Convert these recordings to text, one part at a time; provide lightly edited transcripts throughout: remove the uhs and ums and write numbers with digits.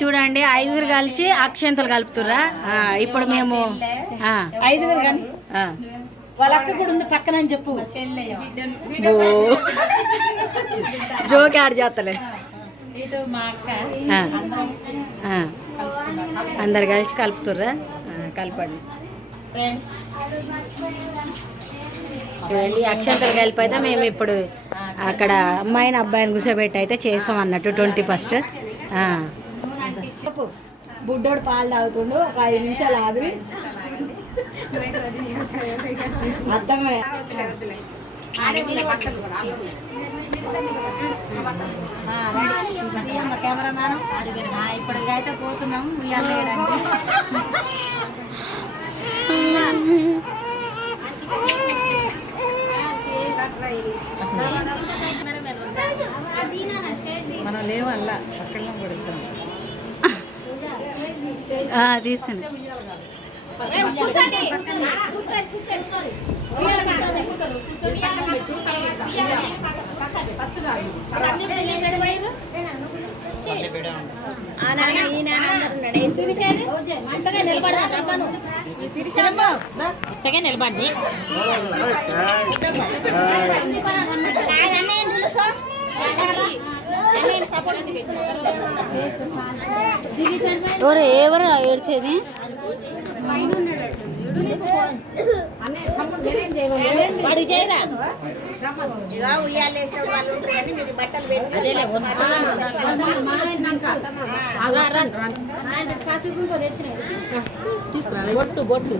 చూడండి, 5గురు కలిసి అక్షంతలు కలుపుతుర్రా. ఇప్పుడు మేము 5గురు కానీ వాళ్ళ అక్క కూడా ఉంది పక్కన అని చెప్పు. జోకి ఆడ చేస్తలే. అందరు కలిసి కలుపుతుర్రా. కలపండి చూడండి. అక్షంతలు కలిపి అయితే మేము ఇప్పుడు అక్కడ అమ్మాయిని అబ్బాయిని కూర్చోబెట్టి అయితే చేస్తాం అన్నట్టు 21st. బుడ్డోడు పాలు తాగుతుండు. ఒక 5 నిమిషాలు ఆగి అర్థమే. కెమెరామ్యాన్ ఇప్పుడు అయితే పోతున్నాం ఉయ్యాలేయడానికి. మనం లేవల్లా అక్కడ పడుతాం. తీసాను. నిలబడి ఎవరు ఏడ్చేది? వాడికి చేయరా ఇక ఉయ్యాలు వేసినప్పుడు వాళ్ళు ఉంటారు కానీ మీరు బట్టలు బొట్టు బొట్టు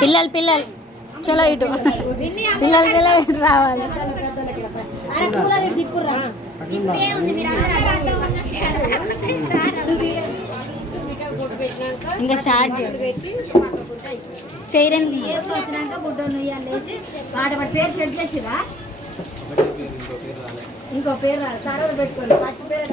పిల్లలు పిల్లలు చలో ఇటు పిల్లలు పిల్లలు ఇటు రావాలి. ఇంకా స్టార్ట్ చేయరండి. వచ్చినాక బుడ్డోని వేసి వాటి పేరు సెట్ చేసిరా. ఇంకో పేరు రాదు. తర్వాత పెట్టుకోండి. ఫస్ట్ పేరు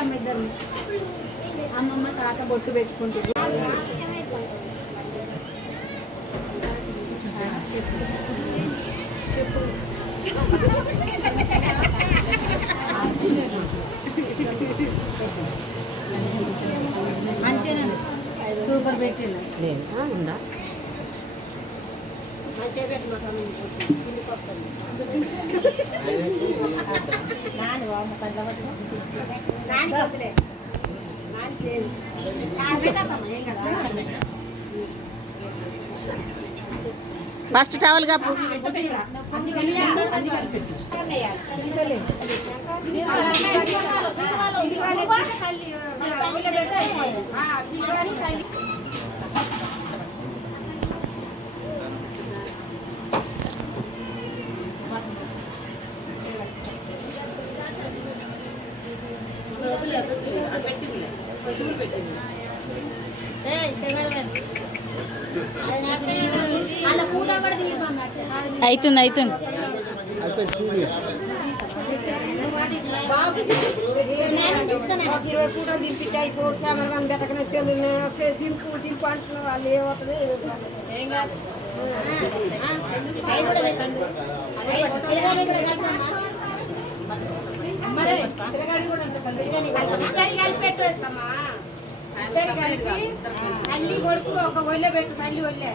అమ్మ ఇద్దరిని అమ్మమ్మ తాత బొట్టు పెట్టుకుంటుంది. చెప్పు చెప్పు మంచిగా సూపర్ పెట్టిండు. ఉందా ఫస్ట్ టవల్ కప్పు. అవుతుంది అవుతుంది. తల్లి కొడుకు ఒక ఒళ్ళే పెట్టు. తల్లి ఒళ్ళే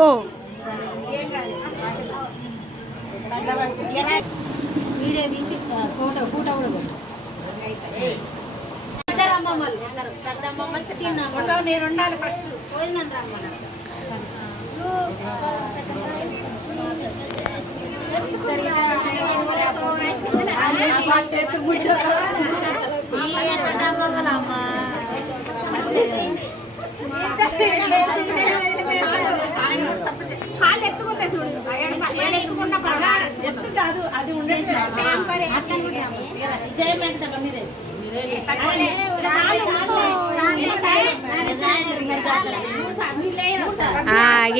ఓ ఫోటో కూడా నేను ఉండాలి ఫస్ట్. కాళ్ళు ఎత్తుకుంటాయి చూడు, ఎత్తు కాదు అది ఉండదు.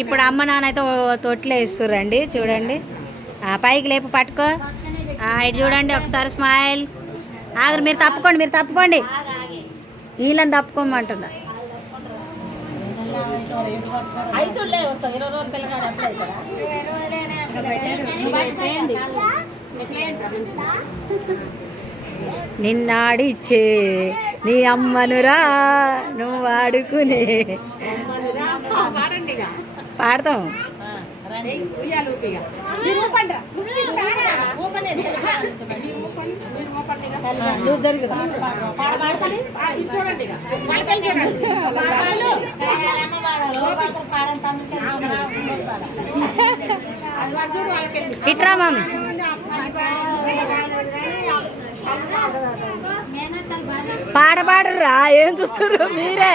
ఇప్పుడు అమ్మ నాన్న అయితే తొట్లే ఇస్తుర్రండి చూడండి. పైకి లేపు పట్టుకో. ఇటు చూడండి ఒకసారి స్మైల్. ఆగరు మీరు తప్పుకోండి వీళ్ళని తప్పుకోమంటున్నా. నిన్నాడిచ్చే నీ అమ్మనురా నువ్వు ఆడుకునే పాడతాం. ఇట్రా మామి. పాడరా ఏం చూస్తున్నారు మీరే.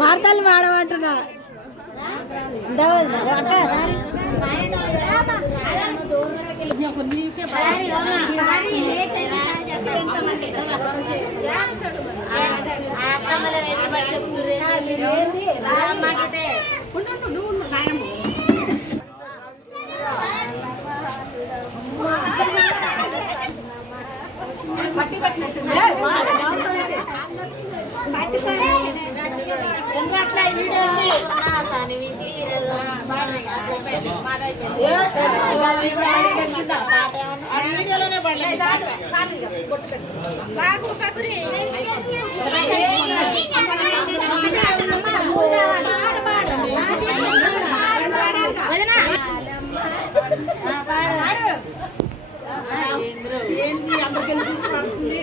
మార్తాలు పాడమంటున్నా. వీడియోలోనే ఏంటి అందరికీ చూసి పడుతుంది.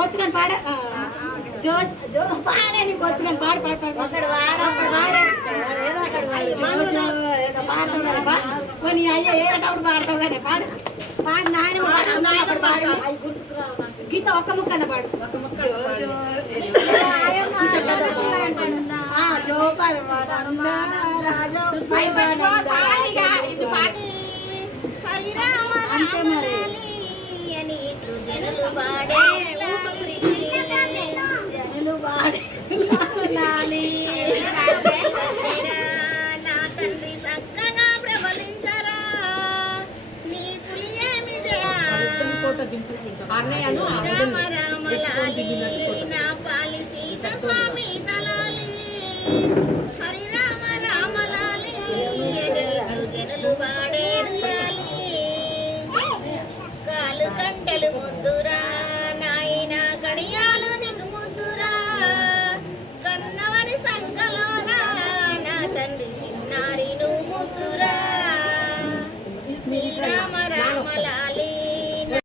వచ్చు కానీ పాడే జో జో పాడే నీకు వచ్చు కానీ పాడు పాడు పాడు జో జో ఏదో పాడతావు కదా నీ అయ్యా ఏటప్పుడు పాడతావు కానీ పాడు పాడు నాయన అప్పుడు పాడు గీత ఒక్క ముక్కన్న పాడు జో జో జో అంతే మరి జనులు వాడే నా తండ్రి చక్కగా ప్రబలించరా నీ పుణ్యమి రామ రామలాలి నా పాలి సీత స్వామి